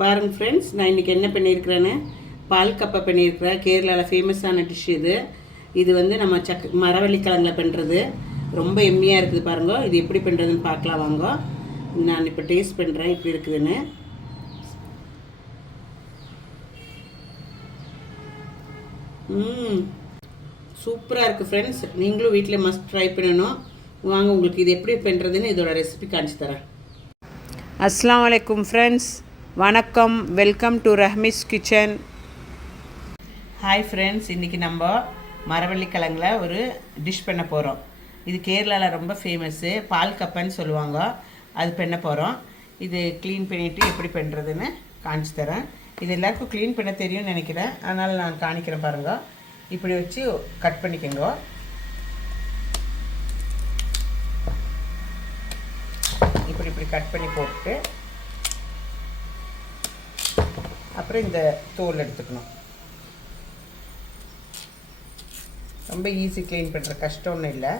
பாருங்கள் ஃப்ரெண்ட்ஸ், நான் இன்றைக்கி என்ன பண்ணியிருக்கிறேன்னு பால் கப்பை பண்ணியிருக்கிறேன். கேரளாவில் ஃபேமஸான டிஷ் இது. இது வந்து நம்ம மரவள்ளிக்கிழங்கில் பண்ணுறது. ரொம்ப எம்மியாக இருக்குது பாருங்க. இது எப்படி பண்ணுறதுன்னு பார்க்கலாம் வாங்க. நான் இப்போ டேஸ்ட் பண்ணுறேன் எப்படி இருக்குதுன்னு. சூப்பராக இருக்குது ஃப்ரெண்ட்ஸ். நீங்களும் வீட்டில் மஸ்ட் ட்ரை பண்ணணும். வாங்க, உங்களுக்கு இது எப்படி பண்ணுறதுன்னு இதோட ரெசிபி காமிச்சு தரேன். அஸ்ஸலாமு அலைக்கும் ஃப்ரெண்ட்ஸ், வணக்கம். Welcome to Rahmi's kitchen. Hi friends, இன்றைக்கி நம்ம மரவள்ளிக்கிழங்கில் ஒரு டிஷ் பண்ண போகிறோம். இது கேரளாவில் ரொம்ப ஃபேமஸ்ஸு. பால் கப்பன்னு சொல்லுவாங்க. அது பண்ண போகிறோம். இது க்ளீன் பண்ணிவிட்டு எப்படி பண்ணுறதுன்னு காமிச்சு தரேன். இது எல்லாருக்கும் க்ளீன் பண்ண தெரியும்னு நினைக்கிறேன், அதனால் நான் காணிக்கிறேன் பாருங்கள். இப்படி வச்சு கட் பண்ணிக்கோங்க. இப்படி கட் பண்ணி போட்டு அப்புறம் இந்த தோல் எடுத்துக்கணும். ரொம்ப ஈஸி, க்ளீன் பண்ணுற கஷ்டம் ஒன்றும் இல்லை.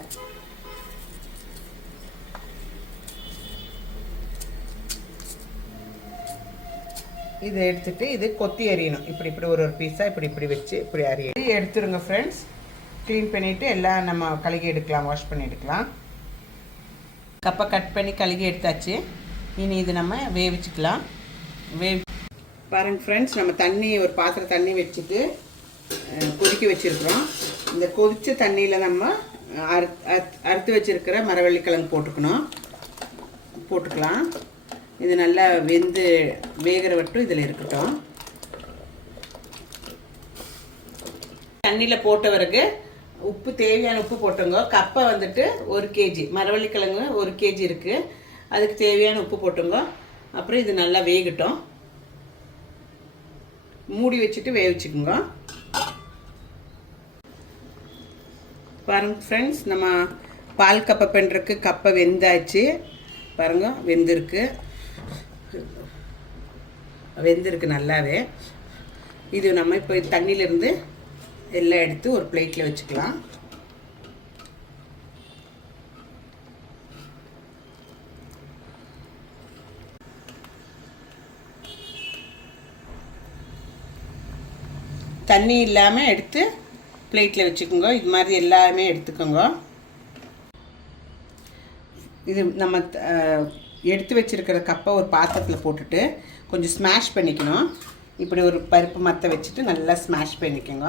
இதை எடுத்துகிட்டு இது கொத்தி எறியணும். இப்படி ஒரு பீஸாக இப்படி வச்சு இப்படி அரியணும். எடுத்துருங்க ஃப்ரெண்ட்ஸ். க்ளீன் பண்ணிவிட்டு எல்லாம் நம்ம கழுகி எடுக்கலாம், வாஷ் பண்ணி எடுக்கலாம். கப்பை கட் பண்ணி கழுகி எடுத்தாச்சு. இனி இது நம்ம வேவிச்சுக்கலாம். பாருங்கள் ஃப்ரெண்ட்ஸ், நம்ம ஒரு பாத்திரம் தண்ணி வச்சுட்டு கொதிக்க வச்சுருக்குறோம். இந்த கொதித்த தண்ணியில் நம்ம அறுத்து வச்சுருக்கிற மரவள்ளிக்கிழங்கு போட்டுக்கலாம். இது நல்லா வெந்து வேகிற வட்டும் இதில் இருக்கட்டும். தண்ணியில் போட்ட பிறகு உப்பு, தேவையான உப்பு போட்டுங்க. கப்பை வந்துட்டு 1 kg, மரவள்ளிக்கிழங்கு 1 kg இருக்குது. அதுக்கு தேவையான உப்பு போட்டுங்க. அப்புறம் இது நல்லா வேகட்டும். மூடி வச்சுட்டு வேவிச்சுக்குங்க. பாருங்கள் ஃப்ரெண்ட்ஸ், நம்ம பால் கப்பை பண்ணுறதுக்கு கப்பை வெந்தாச்சு பாருங்கள். வெந்திருக்கு நல்லாவே. இது நம்ம இப்போ தண்ணியிலேருந்து எல்லாம் எடுத்து ஒரு பிளேட்டில் வச்சுக்கலாம். தண்ணி இல்லாமல் எடுத்து பிளேட்டில் வச்சுக்கோங்க. இது மாதிரி எல்லாமே எடுத்துக்கோங்க. இது நம்ம எடுத்து வச்சுருக்கிற கப்பை ஒரு பாத்திரத்தில் போட்டுட்டு கொஞ்சம் ஸ்மாஷ் பண்ணிக்கணும். இப்படி ஒரு பருப்பு மத்தை வச்சுட்டு நல்லா ஸ்மாஷ் பண்ணிக்கோங்க.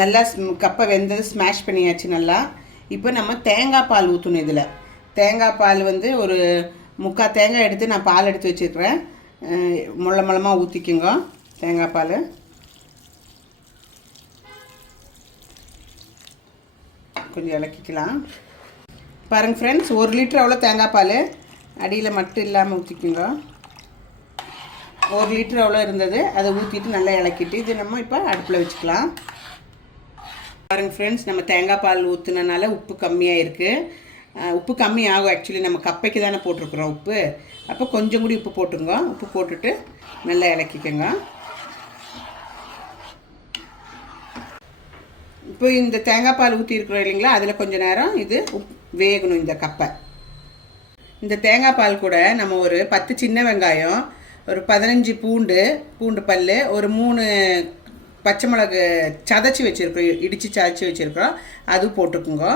நல்லா கப்பை வெந்தது ஸ்மாஷ் பண்ணியாச்சு நல்லா. இப்போ நம்ம தேங்காய் பால் ஊற்றணும். இதில் தேங்காய் பால் வந்து ஒரு 3/4 தேங்காய் எடுத்து நான் பால் எடுத்து வச்சுருக்கிறேன். முள்ளமாக ஊற்றிக்குங்க தேங்காய் பால். கொஞ்சம் இலக்கிக்கலாம். பாருங்கள் ஃப்ரெண்ட்ஸ், 1 லிட்டர் அவ்வளோ தேங்காய் பால் அடியில் மட்டும் இல்லாமல் ஊற்றிக்குங்க. 1 லிட்டர் அவ்வளோ இருந்தது. அதை ஊற்றிட்டு நல்லா இலக்கிட்டு இது நம்ம இப்போ அடுப்பில் வச்சுக்கலாம். பாருங்கள் ஃப்ரெண்ட்ஸ், நம்ம தேங்காய் பால் ஊற்றுனனால உப்பு கம்மியாக இருக்குது. உப்பு கம்மி ஆகும். ஆக்சுவலி நம்ம கப்பைக்கு தானே போட்டிருக்குறோம் உப்பு. அப்போ கொஞ்சம் கூடி உப்பு போட்டுங்க. உப்பு போட்டுட்டு நல்லா இலக்கிக்கோங்க. இப்போ இந்த தேங்காய் பால் ஊற்றிருக்குறோம் இல்லைங்களா, அதில் கொஞ்சம் நேரம் இது வேகணும் இந்த கப்பை. இந்த தேங்காய் பால் கூட நம்ம ஒரு 10 சின்ன வெங்காயம், ஒரு 15 பூண்டு பல், ஒரு 3 பச்சை மிளகு சதைச்சி வச்சுருக்கோம், இடித்து சதைச்சி வச்சுருக்கிறோம், அது போட்டுக்குங்க.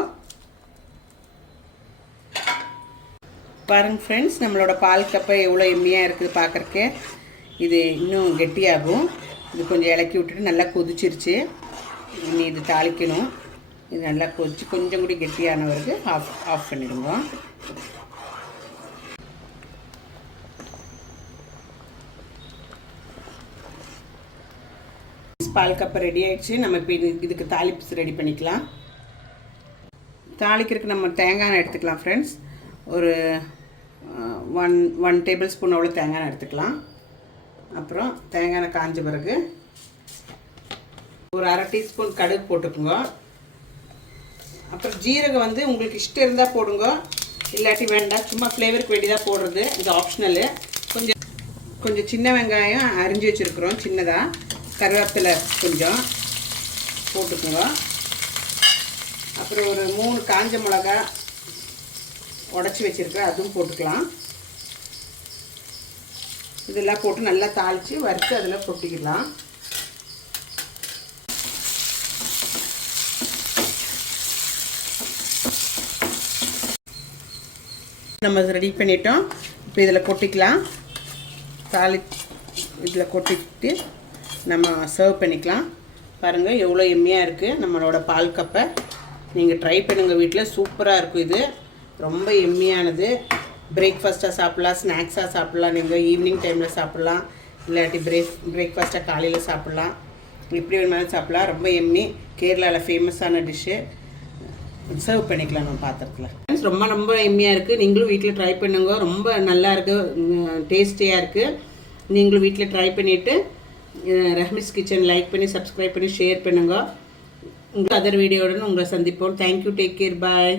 பாருங்கள் ஃப்ரெண்ட்ஸ், நம்மளோட பால் கப்பை எவ்வளோ எம்மியாக இருக்குது பார்க்குறக்கே. இது இன்னும் கெட்டியாகும். இது கொஞ்சம் இலக்கி விட்டுட்டு நல்லா கொதிச்சிருச்சு. இனி இது தாளிக்கணும். இது நல்லா கொதிச்சு கொஞ்சம் கூட கெட்டியானவருக்கு ஆஃப் பண்ணிடுங்க. பால் கப்பை ரெடி ஆகிடுச்சு. நம்ம இப்போ இதுக்கு தாளிப்பு ரெடி பண்ணிக்கலாம். தாளிக்கிறதுக்கு நம்ம தேங்காய் எடுத்துக்கலாம் ஃப்ரெண்ட்ஸ். ஒரு 1 டேபிள் ஸ்பூன் அவ்வளோ தேங்காய் எடுத்துக்கலாம். அப்புறம் தேங்காய் காஞ்ச பிறகு ஒரு 1/2 டீஸ்பூன் கடுகு போட்டுக்குங்க. அப்புறம் ஜீரகம் வந்து உங்களுக்கு இஷ்டம் இருந்தால் போடுங்க, இல்லாட்டி வேண்டாம். சும்மா ஃப்ளேவருக்கு வேண்டியதாக போடுறது, இது ஆப்ஷனலு. கொஞ்சம் சின்ன வெங்காயம் அரிஞ்சு வச்சுருக்குறோம் சின்னதாக. கருவேப்பிலை கொஞ்சம் போட்டுக்குங்க. அப்புறம் ஒரு 3 காஞ்ச மிளகா உடச்சி வச்சுருக்கேன், அதுவும் போட்டுக்கலாம். இதெல்லாம் போட்டு நல்லா தாளித்து வறுத்து அதில் கொட்டிக்கலாம். நம்ம ரெடி பண்ணிட்டோம். இப்போ இதில் கொட்டிக்கலாம். இதில் கொட்டிட்டு நம்ம சர்வ் பண்ணிக்கலாம். பாருங்கள் எவ்வளோ எம்மியாக இருக்குது நம்மளோட பால் கப்பை. நீங்கள் ட்ரை பண்ணுங்கள் வீட்டில், சூப்பராக இருக்கும். இது ரொம்ப எம்மியானது. பிரேக்ஃபாஸ்ட்டாக சாப்பிட்லாம், ஸ்நாக்ஸாக சாப்பிட்லாம், நீங்கள் ஈவினிங் டைமில் சாப்பிட்லாம், இல்லாட்டி பிரேக்ஃபாஸ்ட்டாக காலையில் சாப்பிட்லாம், இப்படி வேணுமாலும் சாப்பிட்லாம். ரொம்ப எம்மி, கேரளாவில் ஃபேமஸான டிஷ்ஷு. சர்வ் பண்ணிக்கலாம் நம்ம பாத்திரத்தில். ரொம்ப எம்மியாக இருக்குது. நீங்களும் வீட்டில் ட்ரை பண்ணுங்க. ரொம்ப நல்லா இருக்குது, டேஸ்டியாக இருக்குது. நீங்களும் வீட்டில் ட்ரை பண்ணிவிட்டு ரஹ்மிஸ் கிச்சன் லைக் பண்ணி சப்ஸ்கிரைப் பண்ணி ஷேர் பண்ணுங்க. உங்கள் அதர் வீடியோவுடன் உங்களை சந்திப்போம். தேங்க்யூ, டேக் கேர், பாய்.